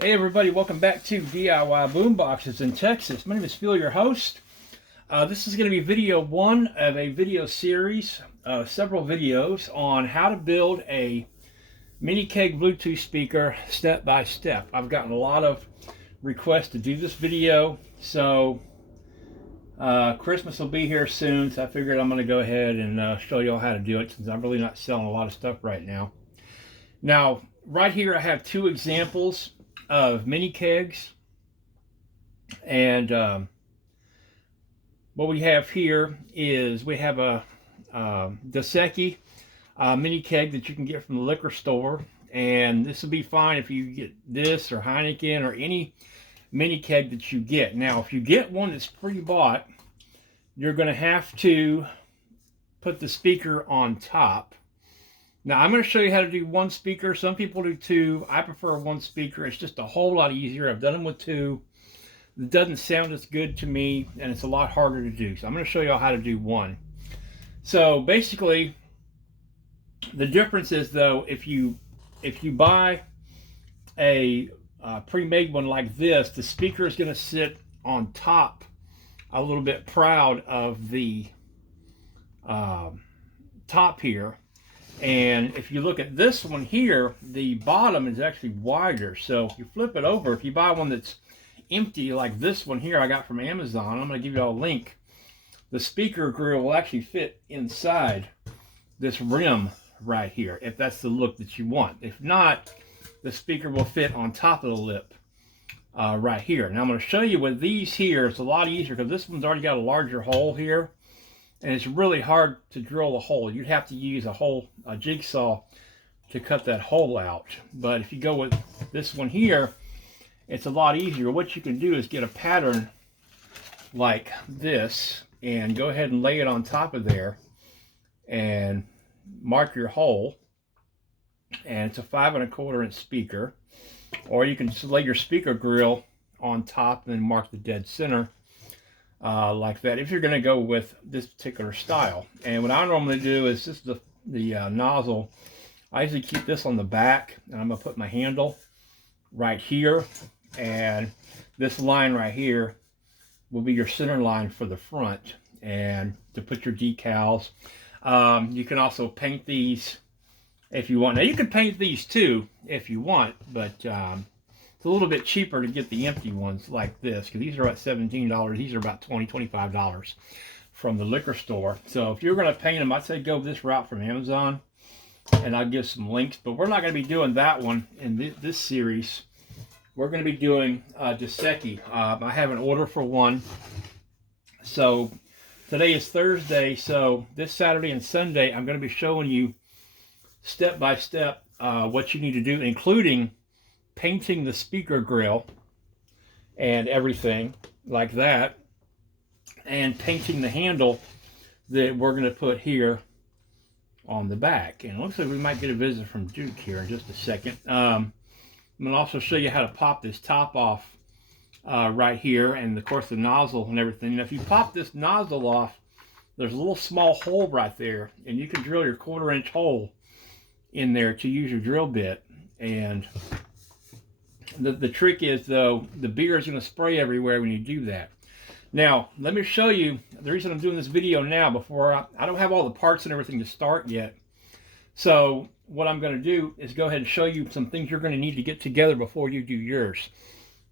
Hey everybody, welcome back to DIY Boomboxes in Texas. My name is Phil, your host. This is going to be video one of a video series, several videos on how to build a mini keg Bluetooth speaker step by step. I've gotten a lot of requests to do this video, so Christmas will be here soon, so I figured I'm going to go ahead and show you all how to do it since I'm really not selling a lot of stuff right now. Now, right here I have two examples of mini kegs, and what we have here is we have a Doseki mini keg that you can get from the liquor store, and this will be fine if you get this or Heineken or any mini keg that you get. Now if you get one that's pre-bought, you're going to have to put the speaker on top. Now I'm going to show you how to do one speaker. Some people do two. I prefer one speaker. It's just a whole lot easier. I've done them with two. It doesn't sound as good to me, and it's a lot harder to do. So I'm going to show you how to do one. So basically, the difference is though, if you buy a pre-made one like this, the speaker is going to sit on top, a little bit proud of the top here. And if you look at this one here, the bottom is actually wider. So if you flip it over, if you buy one that's empty like this one here I got from Amazon, I'm going to give you all a link. The speaker grill will actually fit inside this rim right here, if that's the look that you want. If not, the speaker will fit on top of the lip right here. Now I'm going to show you with these here, it's a lot easier because this one's already got a larger hole here. And it's really hard to drill a hole. You'd have to use a jigsaw to cut that hole out. But if you go with this one here, it's a lot easier. What you can do is get a pattern like this and go ahead and lay it on top of there and mark your hole. And it's a 5 1/4 inch speaker. Or you can just lay your speaker grill on top and then mark the dead center. Like that, if you're going to go with this particular style. And what I normally do is this is the nozzle. I usually keep this on the back, and I'm going to put my handle right here, and this line right here will be your center line for the front and to put your decals. You can also paint these if you want. Now you can paint these too if you want, but it's a little bit cheaper to get the empty ones like this, because these are about $17. These are about $20, $25 from the liquor store. So if you're going to paint them, I'd say go this route from Amazon, and I'll give some links. But we're not going to be doing that one in this series. We're going to be doing Doseki. I have an order for one. So today is Thursday, so this Saturday and Sunday I'm going to be showing you step by step what you need to do, including painting the speaker grill and everything like that, and painting the handle that we're going to put here on the back. And it looks like we might get a visit from Duke here in just a second. I'm going to also show you how to pop this top off right here, and of course the nozzle and everything. Now if you pop this nozzle off, there's a little small hole right there, and you can drill your 1/4 inch hole in there to use your drill bit. And the trick is, though, the beer is going to spray everywhere when you do that. Now, let me show you the reason I'm doing this video now. Before I don't have all the parts and everything to start yet. So what I'm going to do is go ahead and show you some things you're going to need to get together before you do yours.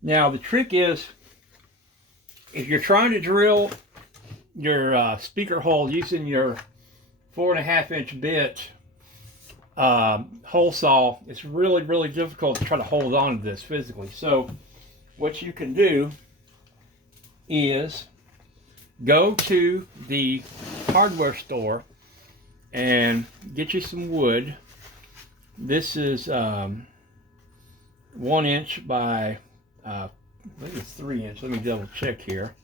Now, the trick is, if you're trying to drill your speaker hole using your 4 1/2 inch bit, hole saw, it's really difficult to try to hold on to this physically. So what you can do is go to the hardware store and get you some wood. This is 1 inch by I think it's 3 inch. Let me double check here.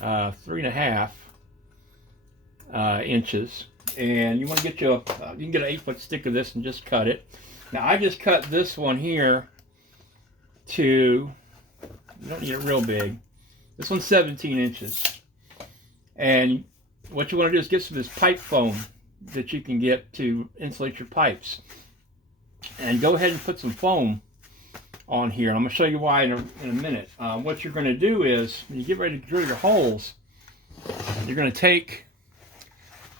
3 1/2 inches, and you want to get you you can get an 8-foot stick of this and just cut it. Now I just cut this one here to, you don't need it real big. This one's 17 inches, and what you want to do is get some of this pipe foam that you can get to insulate your pipes. and go ahead and put some foam on here. And I'm going to show you why in a minute. What you're going to do is, when you get ready to drill your holes, you're going to take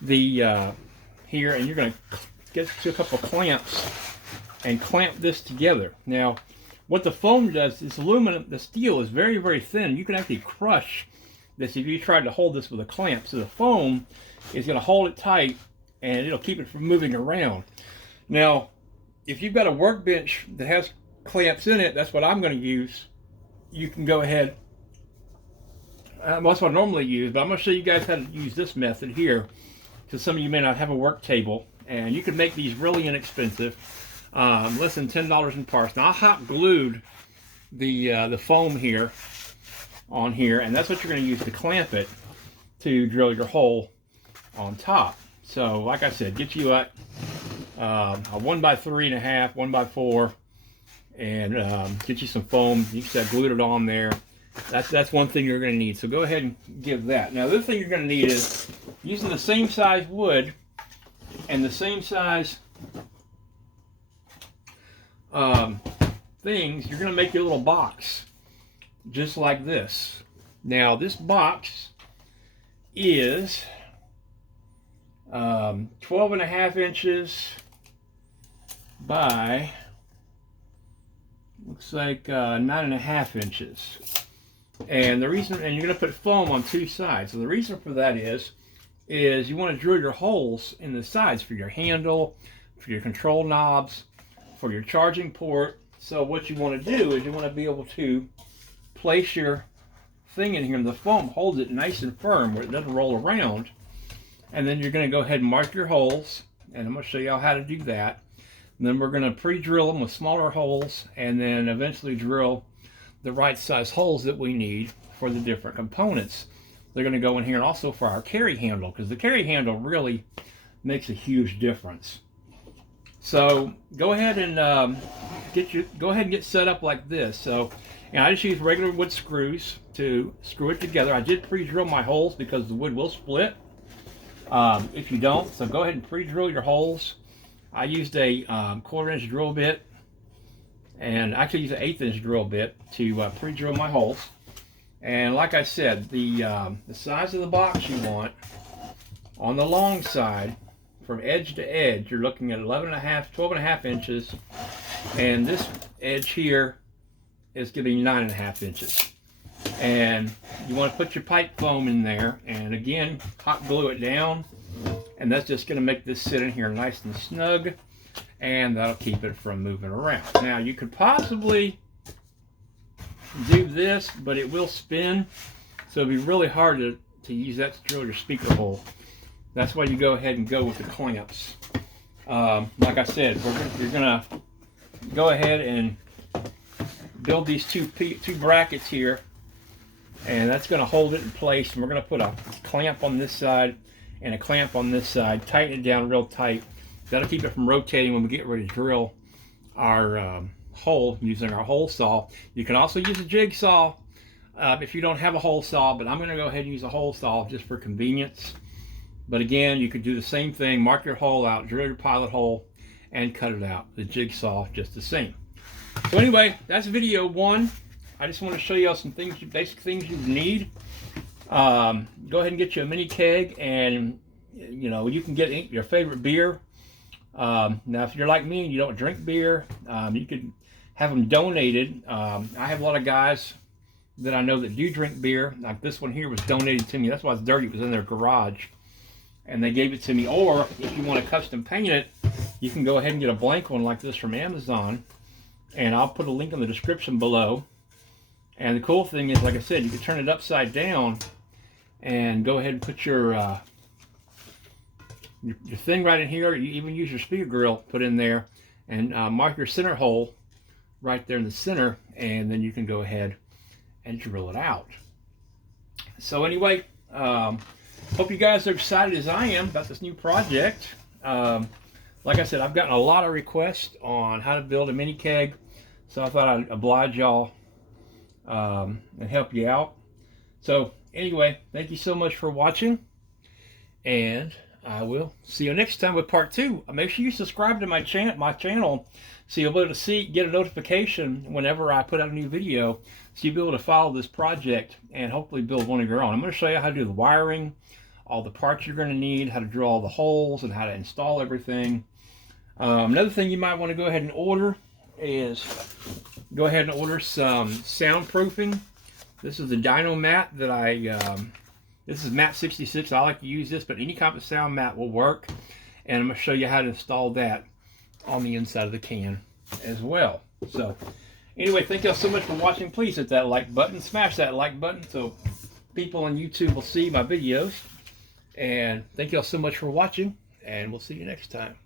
the here, and you're going to get to a couple of clamps and clamp this together. Now, what the foam does, this aluminum, the steel is very, very thin. You can actually crush this if you tried to hold this with a clamp. So the foam is going to hold it tight, and it'll keep it from moving around. Now, if you've got a workbench that has clamps in it, that's what I'm going to use. You can go ahead. That's what I normally use, but I'm going to show you guys how to use this method here, because some of you may not have a work table, and you can make these really inexpensive, less than $10 in parts. Now, I hot glued the foam here on here, and that's what you're going to use to clamp it to drill your hole on top. So, like I said, get you a 1x3.5, 1x4, and get you some foam. You can glue it on there. That's one thing you're going to need. So go ahead and give that. Now, the other thing you're going to need is, using the same size wood and the same size things, you're going to make your little box just like this. Now, this box is 12.5 inches by, looks like 9.5 inches. And the reason, and you're going to put foam on two sides. So the reason for that is you want to drill your holes in the sides for your handle, for your control knobs, for your charging port. So what you want to do is you want to be able to place your thing in here, and the foam holds it nice and firm where it doesn't roll around. And then you're going to go ahead and mark your holes, and I'm going to show you how to do that. And then we're going to pre-drill them with smaller holes, and then eventually drill the right size holes that we need for the different components. They're going to go in here, and also for our carry handle, because the carry handle really makes a huge difference. So go ahead and get set up like this. So, and I just use regular wood screws to screw it together. I did pre-drill my holes because the wood will split if you don't. So go ahead and pre-drill your holes. I used a 1/4 inch drill bit, and actually use an 1/8 inch drill bit to pre-drill my holes. And like I said, the size of the box you want on the long side, from edge to edge, you're looking at 12.5 inches, and this edge here is going to be 9.5 inches. And you want to put your pipe foam in there, and again, hot glue it down, and that's just going to make this sit in here nice and snug, and that'll keep it from moving around. Now, you could possibly do this, but it will spin, so it'll be really hard to use that to drill your speaker hole. That's why you go ahead and go with the clamps. Like I said, you're gonna go ahead and build these two brackets here, and that's gonna hold it in place. And we're gonna put a clamp on this side and a clamp on this side. Tighten it down real tight. That'll keep it from rotating when we get ready to drill our hole using our hole saw. You can also use a jigsaw if you don't have a hole saw, but I'm gonna go ahead and use a hole saw just for convenience. But again, you could do the same thing, mark your hole out, drill your pilot hole, and cut it out. The jigsaw, just the same. So anyway, that's video 1. I just want to show you all some things, basic things you need. Go ahead and get you a mini keg, and you can get your favorite beer. Now, if you're like me and you don't drink beer, you could have them donated. I have a lot of guys that I know that do drink beer. Like this one here was donated to me. That's why it's dirty. It was in their garage, and they gave it to me. Or if you want to custom paint it, you can go ahead and get a blank one like this from Amazon, and I'll put a link in the description below. And the cool thing is, like I said, you can turn it upside down and go ahead and put your thing right in here. You even use your speaker grill, put in there, and mark your center hole right there in the center, and then you can go ahead and drill it out. So anyway, hope you guys are excited as I am about this new project. Like I said, I've gotten a lot of requests on how to build a mini keg, so I thought I'd oblige y'all and help you out. So anyway, thank you so much for watching, and I will see you next time with part 2. Make sure you subscribe to my channel so you'll be able to get a notification whenever I put out a new video, so you'll be able to follow this project and hopefully build one of your own. I'm going to show you how to do the wiring, all the parts you're going to need, how to drill all the holes, and how to install everything. Another thing you might want to go ahead and order is go ahead and order some soundproofing. This is the dyno mat that this is mat 66. I like to use this, but any kind of sound mat will work. And I'm going to show you how to install that on the inside of the can as well. So anyway, thank y'all so much for watching. Please hit that like button, smash that like button so people on YouTube will see my videos. And thank y'all so much for watching, and we'll see you next time.